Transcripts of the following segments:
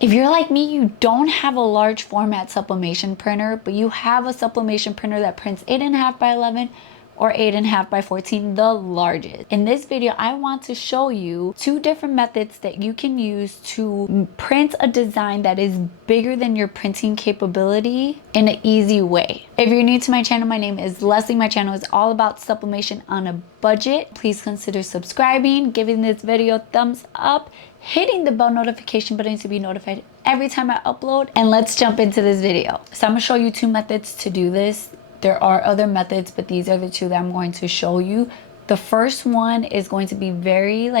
If you're like me, you don't have a large format sublimation printer, but you have a sublimation printer that prints 8.5 by 11 or 8.5 by 14, the largest. In this video, I want to show you 2 different methods that you can use to print a design that is bigger than your printing capability in an easy way. If you're new to my channel, my name is Leslie. My channel is all about sublimation on a budget. Please consider subscribing, giving this video a thumbs up, hitting the bell notification button to be notified every time I upload, and let's jump into this video. So I'm gonna show you 2 methods to do this. There are other methods, but these are the 2 that I'm going to show you. The first one is going to be very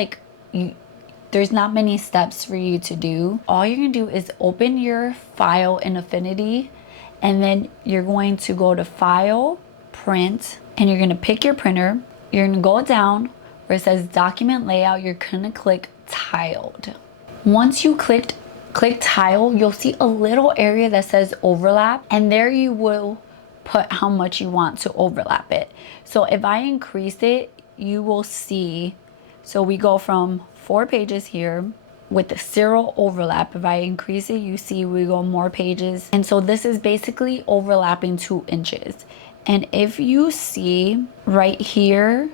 there's not many steps for you to do. All you're gonna do is open your file in Affinity, and then you're going to go to File, Print, and you're gonna pick your printer. You're gonna go down where it says Document Layout. You're gonna click Tiled. Once you click Tile, you'll see a little area that says Overlap, and there you will put how much you want to overlap it. So if I increase it, you will see, so we go from 4 pages here with the 0 overlap. If I increase it, you see we go more pages. And so this is basically overlapping 2 inches. And if you see right here,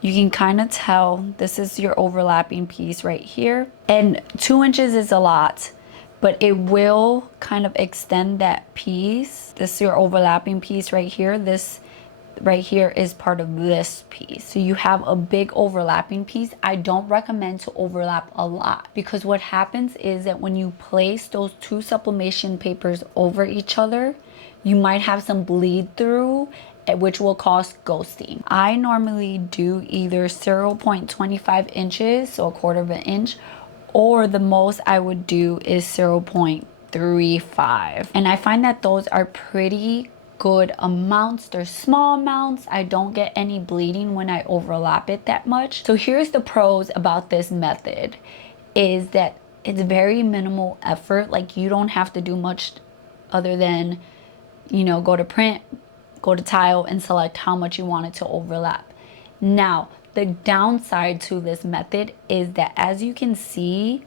you can kind of tell this is your overlapping piece right here. And 2 inches is a lot, but it will kind of extend that piece. This is your overlapping piece right here. This right here is part of this piece. So you have a big overlapping piece. I don't recommend to overlap a lot, because what happens is that when you place those 2 sublimation papers over each other, you might have some bleed through, which will cause ghosting. I normally do either 0.25 inches, so 1/4 of an inch, or the most I would do is 0.35. And I find that those are pretty good amounts. They're small amounts. I don't get any bleeding when I overlap it that much. So here's the pros about this method, is that it's very minimal effort. Like, you don't have to do much other than, you know, go to print, go to tile, and select how much you want it to overlap. Now, the downside to this method is that, as you can see,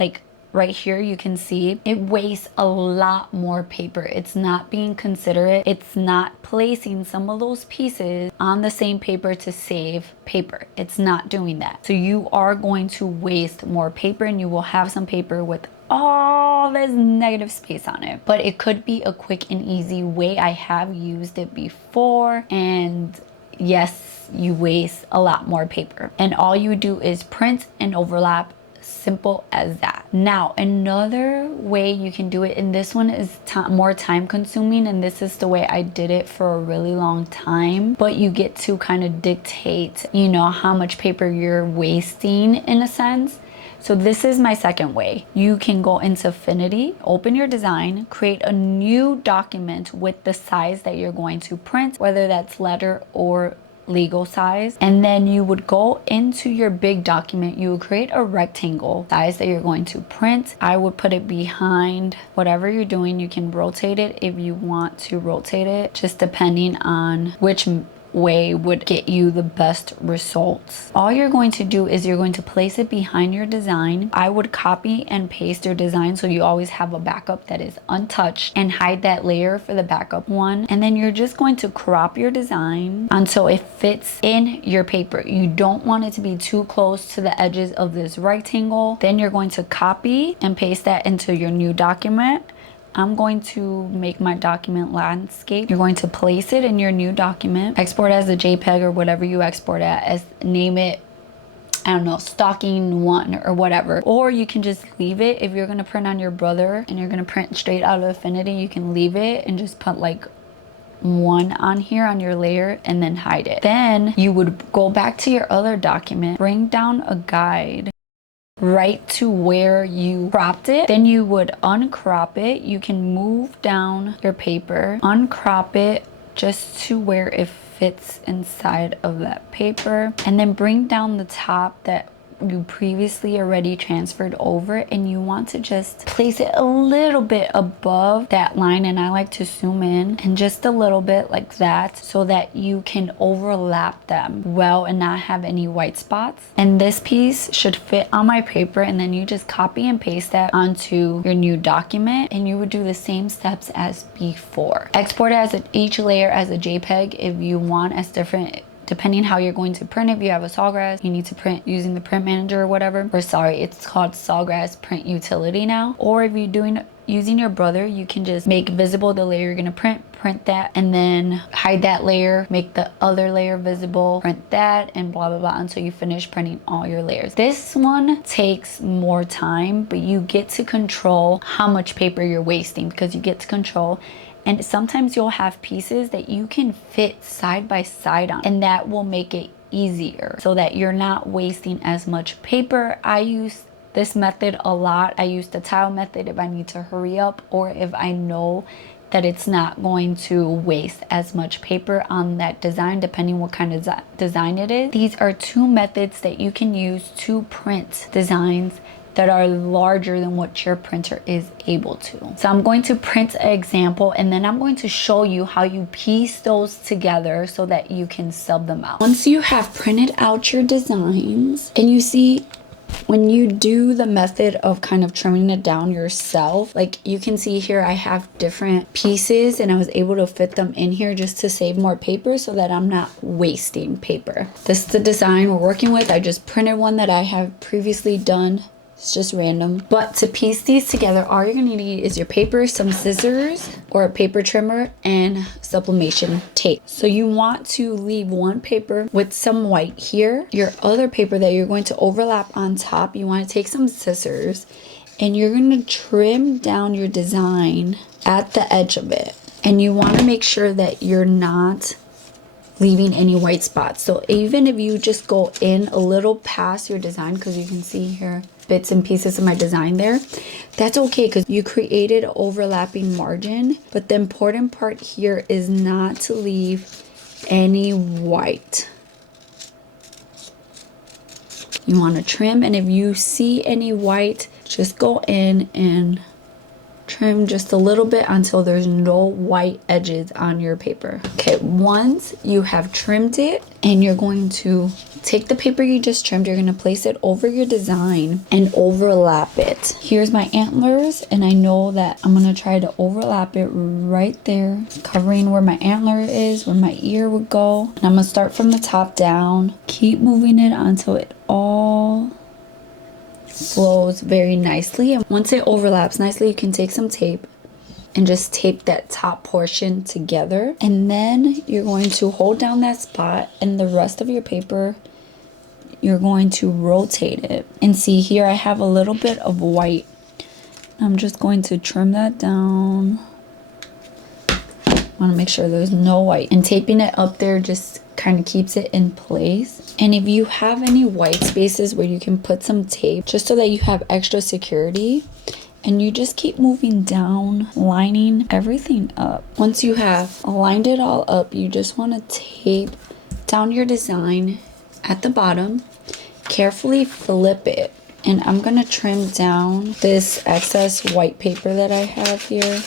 like right here, you can see it wastes a lot more paper. It's not being considerate. It's not placing some of those pieces on the same paper to save paper. It's not doing that. So you are going to waste more paper, and you will have some paper with all this negative space on it. But it could be a quick and easy way. I have used it before, and yes, you waste a lot more paper, and all you do is print and overlap. Simple as that. Now, another way you can do it, and this one is more time consuming, and this is the way I did it for a really long time, but you get to kind of dictate, you know, how much paper you're wasting in a sense. So this is my second way. You can go into Affinity, open your design, create a new document with the size that you're going to print, whether that's letter or legal size, and then you would go into your big document. You would create a rectangle size that you're going to print. I would put it behind whatever you're doing. You can rotate it if you want to rotate it, just depending on which way would get you the best results. All you're going to do is you're going to place it behind your design. I would copy and paste your design so you always have a backup that is untouched, and hide that layer for the backup one. And then you're just going to crop your design until it fits in your paper. You don't want it to be too close to the edges of this rectangle. Then you're going to copy and paste that into your new document. I'm going to make my document landscape. You're going to place it in your new document, export as a JPEG or whatever you export as, name it, I don't know, stocking 1 or whatever. Or you can just leave it. If you're gonna print on your brother and you're gonna print straight out of Affinity, you can leave it and just put like 1 on here on your layer and then hide it. Then you would go back to your other document, bring down a guide right to where you cropped it. Then you would uncrop it. You can move down your paper, uncrop it just to where it fits inside of that paper, and then bring down the top that you previously already transferred over, and you want to just place it a little bit above that line, and I like to zoom in and just a little bit like that so that you can overlap them well and not have any white spots. And this piece should fit on my paper, and then you just copy and paste that onto your new document, and you would do the same steps as before. Export it as each layer as a JPEG if you want, as different depending how you're going to print. If you have a Sawgrass, you need to print using the print manager or whatever, or sorry, it's called Sawgrass Print Utility now. Or if you're doing using your brother, you can just make visible the layer you're gonna print that, and then hide that layer, make the other layer visible, print that, and blah blah blah until you finish printing all your layers. This one takes more time, but you get to control how much paper you're wasting, because you get to control. And sometimes you'll have pieces that you can fit side by side on, and that will make it easier so that you're not wasting as much paper. I use this method a lot. I use the tile method if I need to hurry up, or if I know that it's not going to waste as much paper on that design, depending what kind of design it is. These are two methods that you can use to print designs that are larger than what your printer is able to. So I'm going to print an example, and then I'm going to show you how you piece those together so that you can sub them out. Once you have printed out your designs, and you see when you do the method of kind of trimming it down yourself, like you can see here, I have different pieces and I was able to fit them in here just to save more paper so that I'm not wasting paper. This is the design we're working with. I just printed one that I have previously done. It's just random. But to piece these together, all you're gonna need is your paper, some scissors or a paper trimmer, and sublimation tape. So you want to leave one paper with some white here. Your other paper that you're going to overlap on top, you want to take some scissors and you're going to trim down your design at the edge of it. And you want to make sure that you're not leaving any white spots. So even if you just go in a little past your design, because you can see here bits and pieces of my design there, that's okay, because you created overlapping margin. But the important part here is not to leave any white. You want to trim, and if you see any white, just go in and trim just a little bit until there's no white edges on your paper. Okay, once you have trimmed it, and you're going to take the paper you just trimmed, you're going to place it over your design and overlap it. Here's my antlers, and I know that I'm going to try to overlap it right there, covering where my antler is, where my ear would go. And I'm going to start from the top down, keep moving it until it all flows very nicely. And once it overlaps nicely, you can take some tape and just tape that top portion together. And then you're going to hold down that spot, and the rest of your paper, you're going to rotate it. And see here, I have a little bit of white. I'm just going to trim that down. I want to make sure there's no white. And taping it up there just kind of keeps it in place. And if you have any white spaces where you can put some tape, just so that you have extra security, and you just keep moving down, lining everything up. Once you have lined it all up, you just want to tape down your design at the bottom, carefully flip it. And I'm going to trim down this excess white paper that I have here.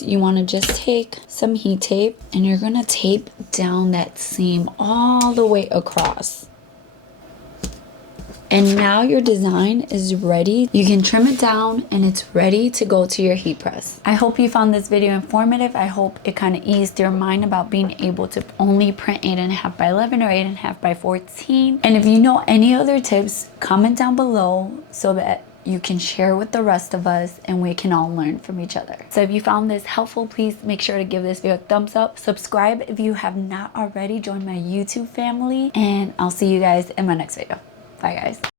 You want to just take some heat tape, and you're going to tape down that seam all the way across. And now your design is ready. You can trim it down, and it's ready to go to your heat press. I hope you found this video informative. I hope it kind of eased your mind about being able to only print 8.5 by 11 or 8.5 by 14. And if you know any other tips, comment down below so that you can share with the rest of us and we can all learn from each other. So if you found this helpful, please make sure to give this video a thumbs up. Subscribe if you have not already. Join my YouTube family, and I'll see you guys in my next video. Bye guys.